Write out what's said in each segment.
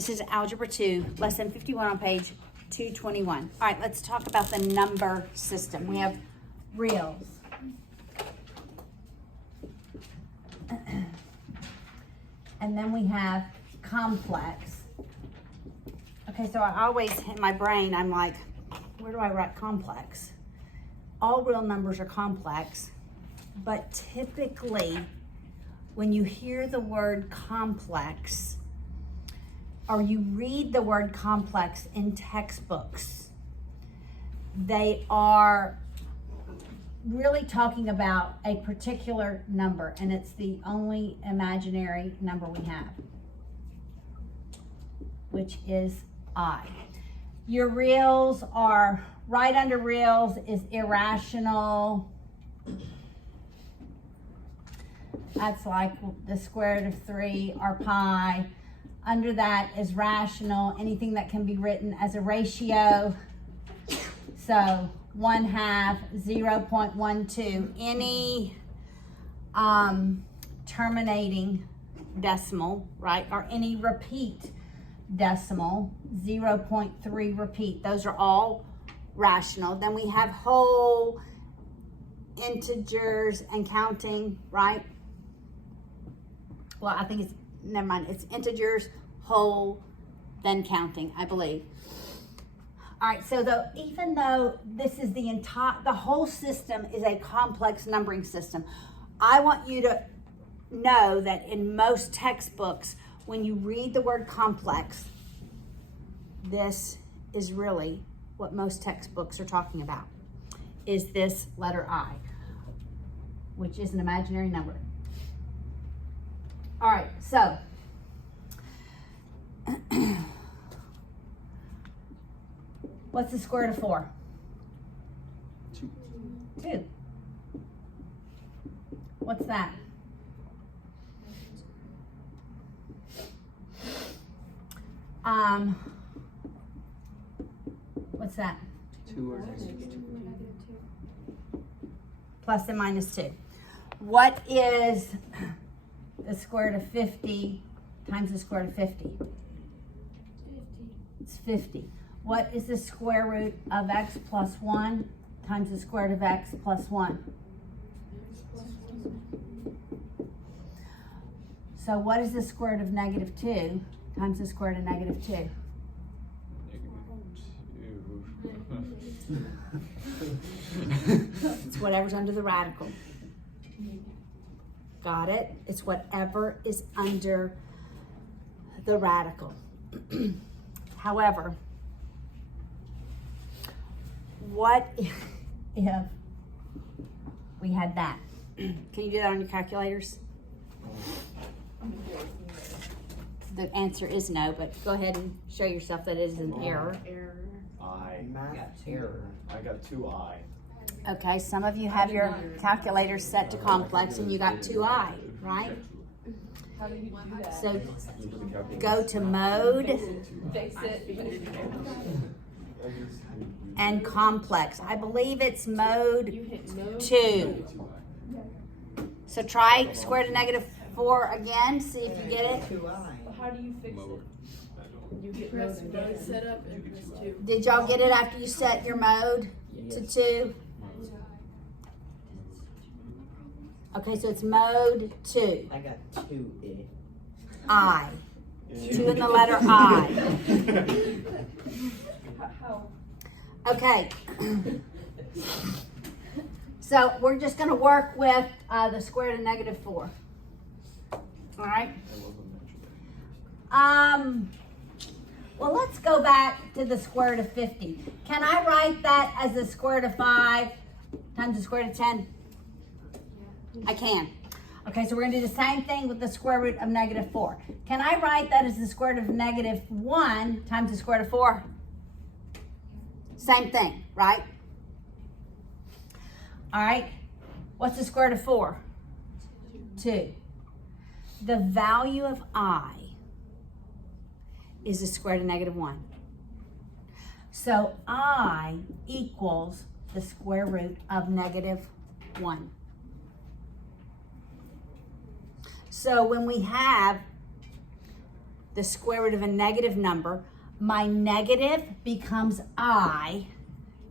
This is Algebra 2, Lesson 51 on page 221. All right, let's talk about the number system. We have reals. And then we have complex. Okay, so I always, in my brain, I'm like, where do I write complex? All real numbers are complex, but typically, when you hear the word complex, or you read the word complex in textbooks, they are really talking about a particular number, and it's the only imaginary number we have, which is I. Your reals are, right under reals is irrational. That's like the square root of 3 or pi. Under that is rational, anything that can be written as a ratio. So 1/2, 0.12, any terminating decimal, right? Or any repeat decimal, 0.3 repeat. Those are all rational. Then we have whole, integers, and counting, right? Well, I think it's, never mind, it's integers, whole, then counting, I believe. All right, so even though this is the whole system is a complex numbering system, I want you to know that in most textbooks, when you read the word complex, this is really what most textbooks are talking about, is this letter I, which is an imaginary number. All right, so what's the square root of 4? 2. What's that? What's that? 2 or -2. Plus and minus 2. What is the square root of 50 times the square root of 50? 50. It's 50. What is the square root of x plus 1 times the square root of x plus 1? So what is the square root of -2 times the square root of -2? It's whatever's under the radical. Got it? It's whatever is under the radical. However, what if we had that? Can you do that on your calculators? The answer is no, but go ahead and show yourself that it is an error. Error. I got 2I. Okay, some of you have your calculators set to complex and you got 2I, right? How do you do that? So go to mode Fix it. and complex. I believe it's mode You hit mode. 2. So try square root of -4 again, see if you get it. How do you fix it? You hit press mode setup and press 2. Did y'all get it after you set your mode to 2? Okay, so it's mode 2. I got 2 I. 2 in the letter I. How? Okay. So we're just going to work with the square root of -4. All right. Well, let's go back to the square root of 50. Can I write that as the square root of 5 times the square root of 10? I can. Okay, so we're going to do the same thing with the square root of -4. Can I write that as the square root of -1 times the square root of 4? Same thing, right? All right. What's the square root of 4? 2. The value of I is the square root of -1. So I equals the square root of -1. So when we have the square root of a negative number, my negative becomes I,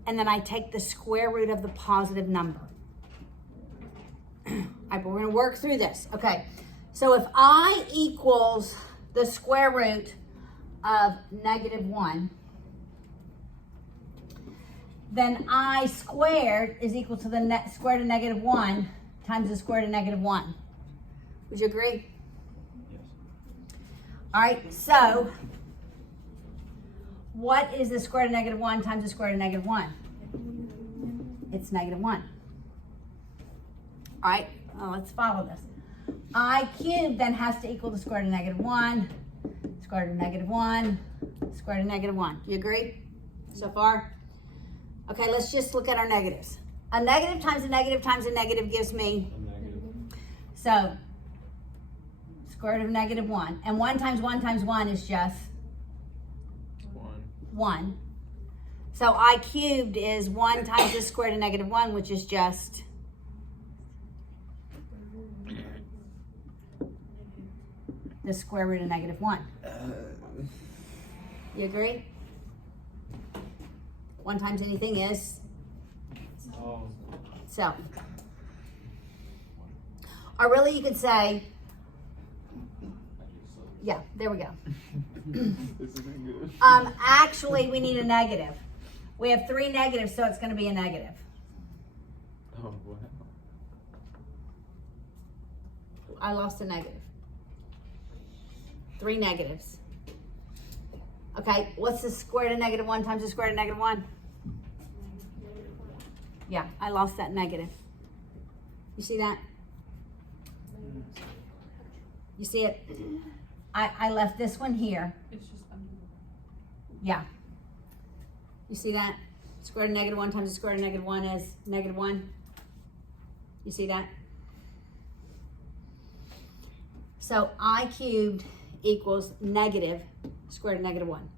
and then I take the square root of the positive number. All right, but we're gonna work through this. Okay, so if I equals the square root of -1, then I squared is equal to the square root of -1 times the square root of -1. Would you agree? Yes. All right, so what is the square root of -1 times the square root of -1? It's -1. All right, well, let's follow this. I cubed then has to equal the square root of -1, square root of -1, square root of -1. Do you agree so far? Okay, let's just look at our negatives. A negative times a negative times a negative gives me, A negative. so square root of -1. And 1 times 1 times 1 is just 1. So I cubed is 1 times the square root of -1, which is just the square root of -1. You agree? 1 times anything is Oh. so. Or really you could say, yeah, there we go. This isn't good. Actually we need a negative. We have 3 negatives, so it's gonna be a negative. Oh, wow. I lost a negative. 3 negatives. Okay, what's the square root of -1 times the square root of -1? Yeah, I lost that negative. You see that? You see it? I left this one here. It's just under. Yeah. You see that? Square root of -1 times the square root of -1 is -1. You see that? So I cubed equals negative square root of -1.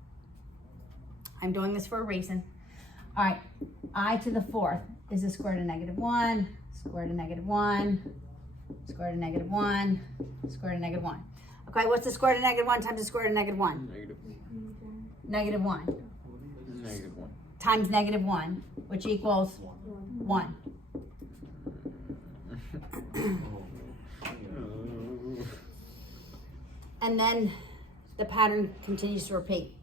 I'm doing this for a reason. All right, I to the 4th is the square root of -1, square root of -1, square root of -1, square root of -1. Okay, what's the square root of -1 times the square root of -1? Negative. -1 Negative 1. times -1, which equals 1. And then the pattern continues to repeat.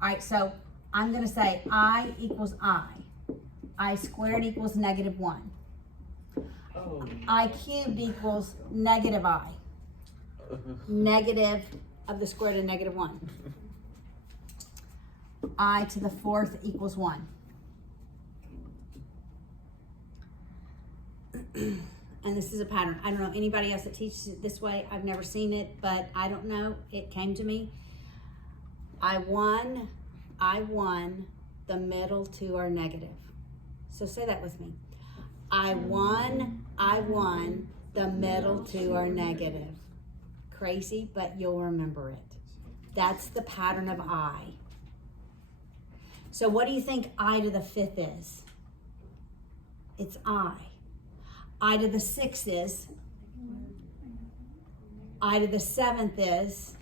All right, so I'm gonna say I equals I squared equals -1. Oh. I cubed equals -I. Negative of the square root of -1. I to the 4th equals 1. And this is a pattern. I don't know anybody else that teaches it this way. I've never seen it, but I don't know. It came to me. I won the middle to our negative. So say that with me. I won the middle to our negative. Crazy, but you'll remember it. That's the pattern of I. So what do you think I to the 5th is? It's I. I to the 6th is. I to the 7th is.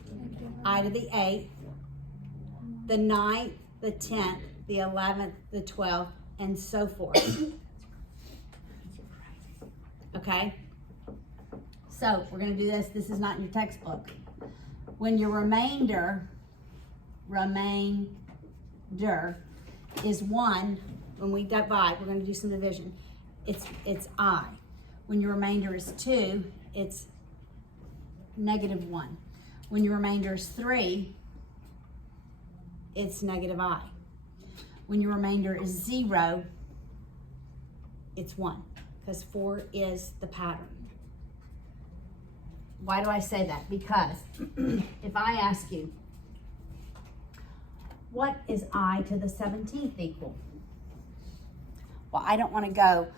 I to the 8th. The 9th, the 10th, the 11th, the 12th, and so forth. Okay? So we're going to do this. This is not in your textbook. When your remainder is 1, when we divide, we're going to do some division. It's I. When your remainder is 2, it's -1. When your remainder is 3, it's -I. When your remainder is 0, it's 1, because 4 is the pattern. Why do I say that? Because if I ask you, what is I to the 17th equal? Well, I don't want to go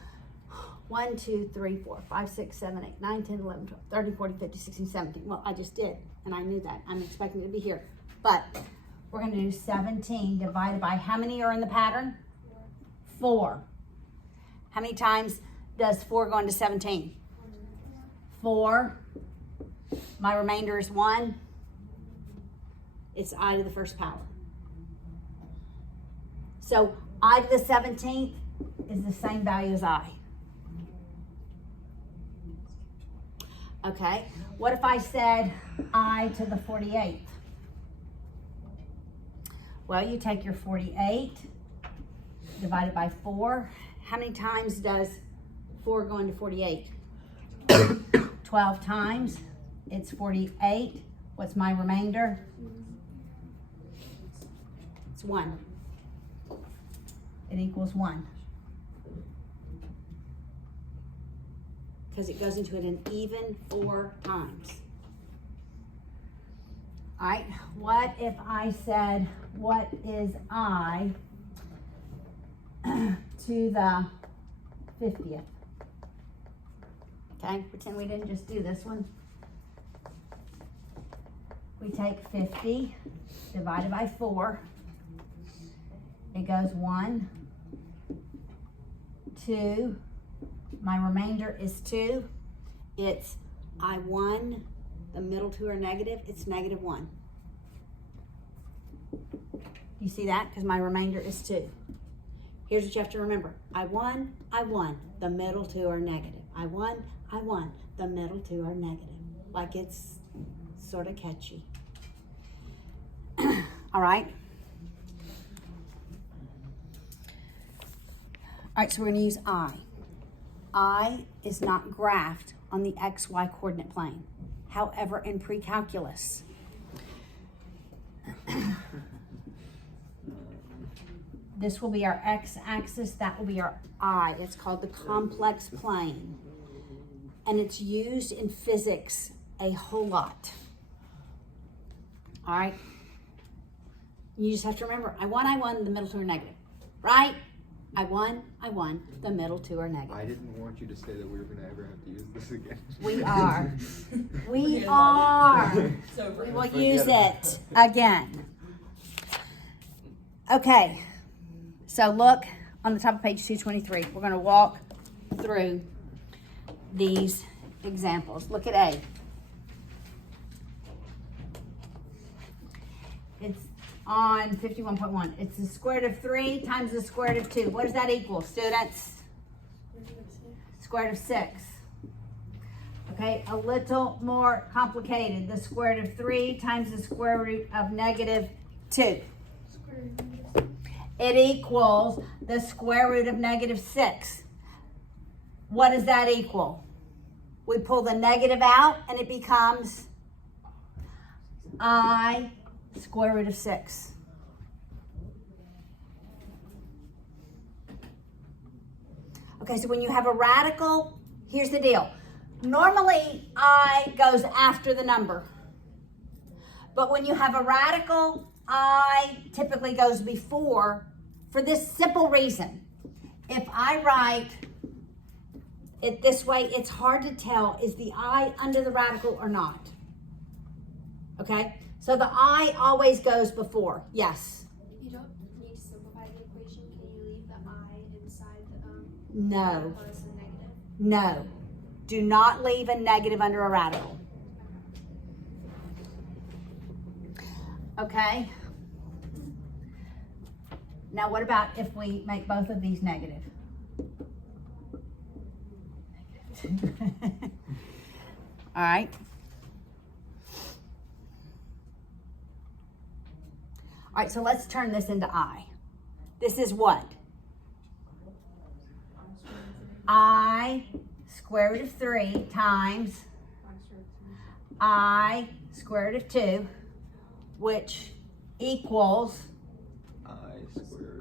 1, 2, 3, 4, 5, 6, 7, 8, 9, 10, 11, 12, 13, 14, 15, 16, 17. Well, I just did, and I knew that. I'm expecting it to be here. But we're going to do 17 divided by how many are in the pattern? 4. How many times does 4 go into 17? 4. My remainder is 1. It's I to the first power. So I to the 17th is the same value as I. Okay, what if I said I to the 48th? Well, you take your 48, divide it by 4. How many times does 4 go into 48? 12 times. It's 48. What's my remainder? It's 1. It equals 1. Because it goes into it an even 4 times. All right, what if I said, what is I to the 50th? Okay, pretend we didn't just do this one. We take 50 divided by 4. It goes 1, 2. My remainder is 2. It's I1. The middle two are negative. It's negative 1. You see that? Because my remainder is 2. Here's what you have to remember. I1. The middle two are negative. I1. The middle two are negative. Like it's sort of catchy. All right. All right, so we're going to use I. I is not graphed on the XY coordinate plane. However, in pre-calculus, this will be our x-axis, that will be our I. It's called the complex plane. And it's used in physics a whole lot. All right? You just have to remember, I1, the middle two are negative, right? I1, the middle two are negative. I didn't want you to say that we were going to ever have to use this again. We are. We are. We will use it again. Okay. So look on the top of page 223. We're going to walk through these examples. Look at A. It's on 51.1. It's the square root of 3 times the square root of 2. What does that equal, students? Square root of 6. Okay, a little more complicated. The square root of 3 times the square root of negative 2. It equals the square root of negative 6. What does that equal? We pull the negative out and it becomes I square root of 6. Okay, so when you have a radical, here's the deal. Normally, I goes after the number. But when you have a radical, I typically goes before for this simple reason. If I write it this way, it's hard to tell, is the I under the radical or not? Okay? So the I always goes before. Yes? You don't need to simplify the equation. Can you leave the I inside the No. plus the negative? No. Do not leave a negative under a radical. Okay? Now what about if we make both of these negative? All right. All right, so let's turn this into I. This is what? I square root of 3 times I square root of 2, which equals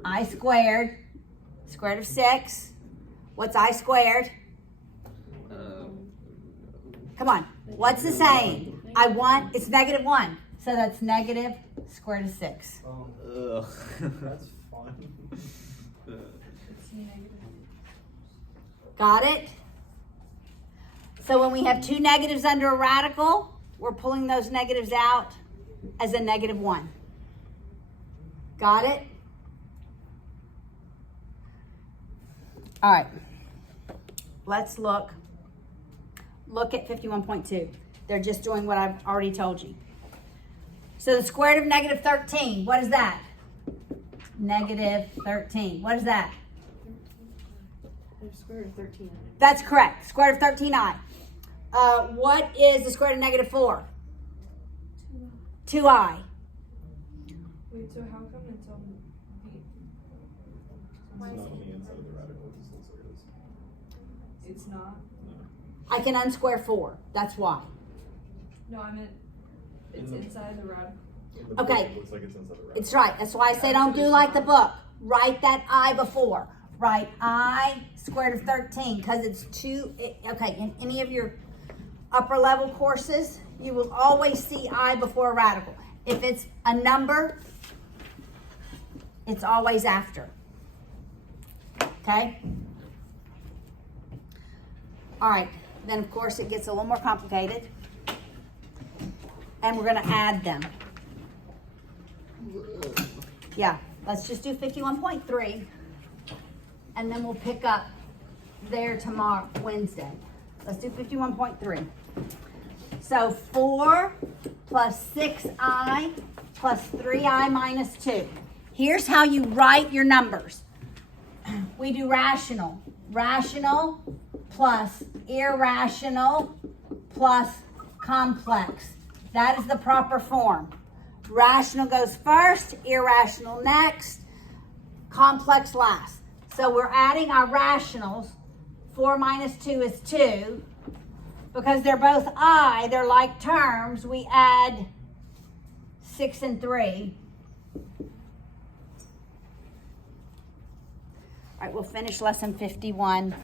I squared, square root of 6. What's I squared? Come on, what's the same? It's negative 1. So that's negative square root of 6. Ugh. That's fun. Got it? So when we have two negatives under a radical, we're pulling those negatives out as a negative 1. Got it? All right. Let's look at 51.2. They're just doing what I've already told you. So the square root of negative 13, what is that? Negative 13. What is that? There's square root of 13 in it. That's correct. Square root of 13i. What is the square root of negative 4? 2i. Wait, so how come it's on the... It's not on the inside of the radical, it still is. It's not? I can unsquare 4. That's why. No, I meant it's inside the radical. The Okay. book looks like it's inside the radical. It's right. That's why I say don't do like the book. Write that I before. Write I square root of 13 because it's okay, in any of your upper level courses, you will always see I before a radical. If it's a number, it's always after. Okay? All right. Then, of course, it gets a little more complicated. And we're going to add them. Yeah, let's just do 51.3. And then we'll pick up there tomorrow, Wednesday. Let's do 51.3. So 4 plus 6i plus 3i minus 2. Here's how you write your numbers. We do rational. Rational plus irrational plus complex. That is the proper form. Rational goes first, irrational next, complex last. So we're adding our rationals. 4 minus 2 is 2. Because they're both I, they're like terms, we add 6 and 3. All right, we'll finish lesson 51.